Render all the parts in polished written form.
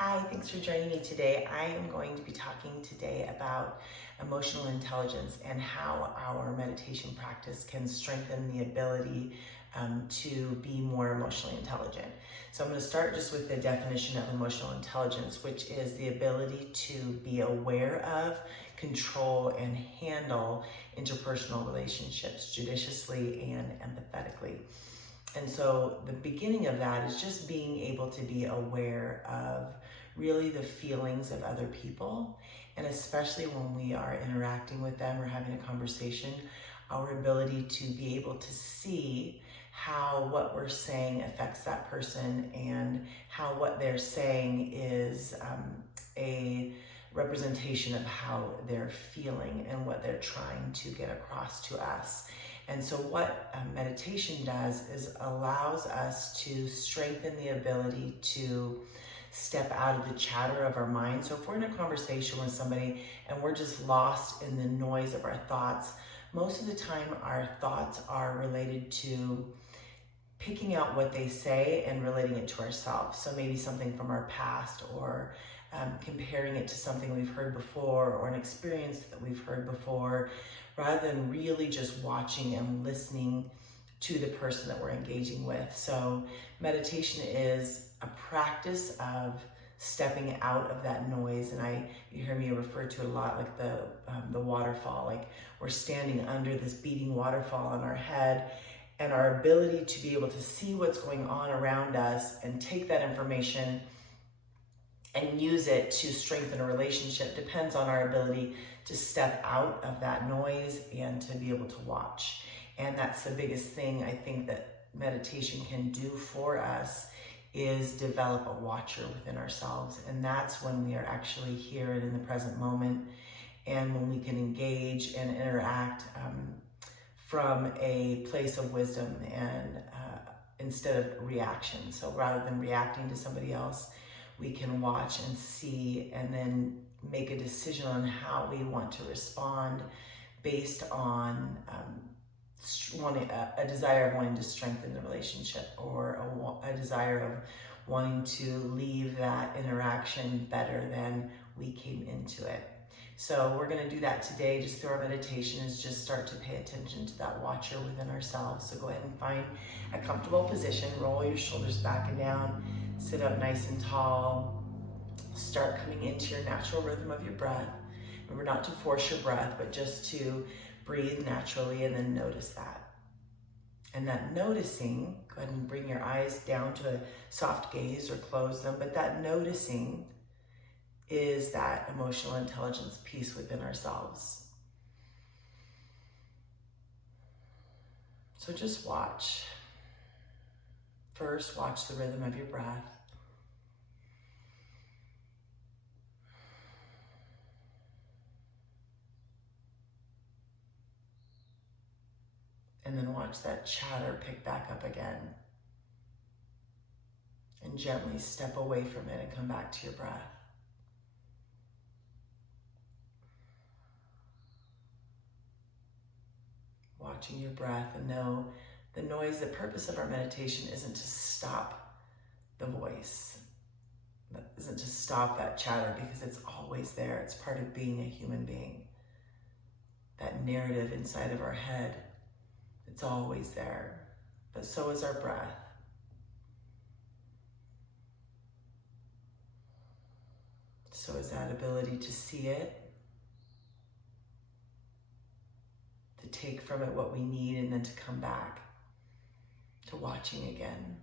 Hi, thanks for joining me today. I am going to be talking today about emotional intelligence and how our meditation practice can strengthen the ability to be more emotionally intelligent. So I'm going to start just with the definition of emotional intelligence, which is the ability to be aware of, control, and handle interpersonal relationships judiciously and empathetically. And so the beginning of that is just being able to be aware of really the feelings of other people, and especially when we are interacting with them or having a conversation, our ability to be able to see how what we're saying affects that person and how what they're saying is a representation of how they're feeling and what they're trying to get across to us. And so what meditation does is allows us to strengthen the ability to step out of the chatter of our mind. So if we're in a conversation with somebody and we're just lost in the noise of our thoughts, most of the time our thoughts are related to picking out what they say and relating it to ourselves. So maybe something from our past, or comparing it to something we've heard before or an experience that we've heard before, rather than really just watching and listening to the person that we're engaging with. So meditation is a practice of stepping out of that noise. And you hear me refer to a lot like the waterfall, like we're standing under this beating waterfall on our head, and our ability to be able to see what's going on around us and take that information and use it to strengthen a relationship depends on our ability to step out of that noise and to be able to watch. And that's the biggest thing I think that meditation can do for us, is develop a watcher within ourselves. And that's when we are actually here and in the present moment, and when we can engage and interact from a place of wisdom and instead of reaction. So rather than reacting to somebody else, we can watch and see and then make a decision on how we want to respond based on a desire of wanting to strengthen the relationship, or a desire of wanting to leave that interaction better than we came into it. So we're going to do that today just through our meditation, is just start to pay attention to that watcher within ourselves. So go ahead and find a comfortable position, roll your shoulders back and down, sit up nice and tall, start coming into your natural rhythm of your breath. Remember not to force your breath, but just to breathe naturally, and then notice that. And that noticing, go ahead and bring your eyes down to a soft gaze or close them, but that noticing is that emotional intelligence piece within ourselves. So just watch. First, watch the rhythm of your breath. And then watch that chatter pick back up again. And gently step away from it and come back to your breath. Watching your breath, and know the noise, the purpose of our meditation isn't to stop the voice. It isn't to stop that chatter, because it's always there. It's part of being a human being. That narrative inside of our head, it's always there. But so is our breath. So is that ability to see it, to take from it what we need, and then to come back to watching again.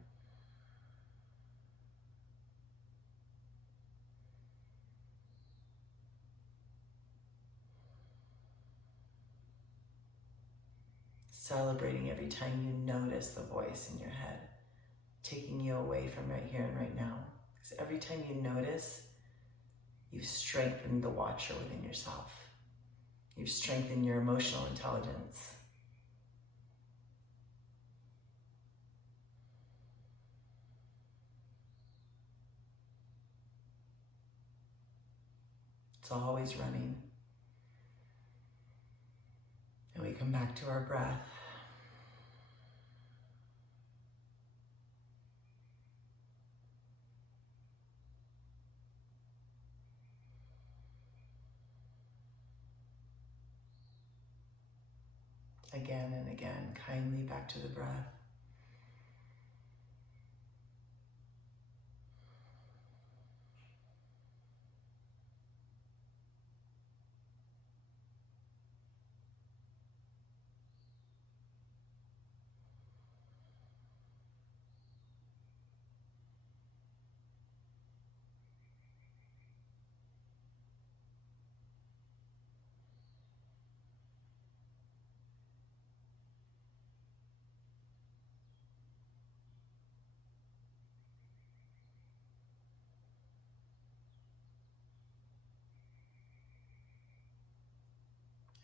Celebrating every time you notice the voice in your head, taking you away from right here and right now. Because every time you notice, you've strengthened the watcher within yourself. You've strengthened your emotional intelligence. It's always running. And we come back to our breath. again and again, kindly back to the breath.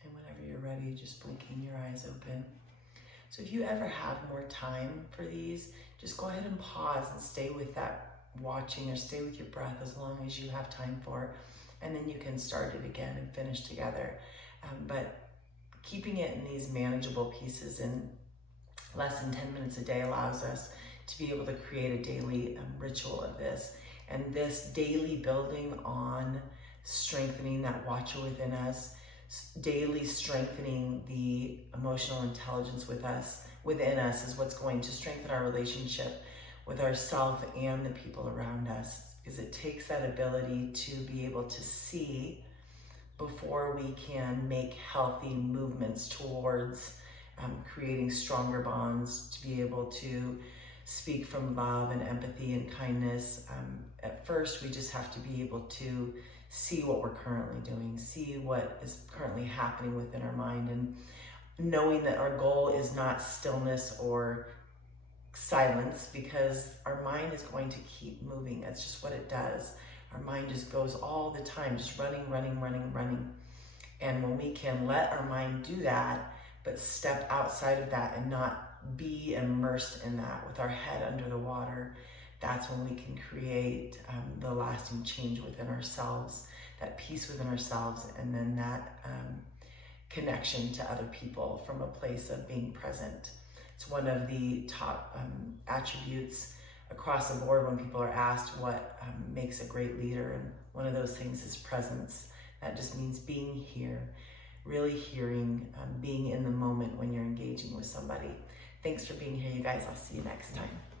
And whenever you're ready, just blinking your eyes open. So if you ever have more time for these, just go ahead and pause and stay with that watching, or stay with your breath as long as you have time for, and then you can start it again and finish together. But keeping it in these manageable pieces in less than 10 minutes a day allows us to be able to create a daily ritual of this. And this daily building on strengthening that watcher within us, daily strengthening the emotional intelligence within us is what's going to strengthen our relationship with ourselves and the people around us, because it takes that ability to be able to see before we can make healthy movements towards creating stronger bonds, to be able to speak from love and empathy and kindness. At first, we just have to be able to see what we're currently doing, see what is currently happening within our mind, and knowing that our goal is not stillness or silence, because our mind is going to keep moving. That's just what it does. Our mind just goes all the time, just running. And when we can let our mind do that, but step outside of that and not be immersed in that with our head under the water, that's when we can create the lasting change within ourselves, that peace within ourselves, and then that connection to other people from a place of being present. It's one of the top attributes across the board when people are asked what makes a great leader, and one of those things is presence. That just means being here, really hearing, being in the moment when you're engaging with somebody. Thanks for being here, you guys. I'll see you next time.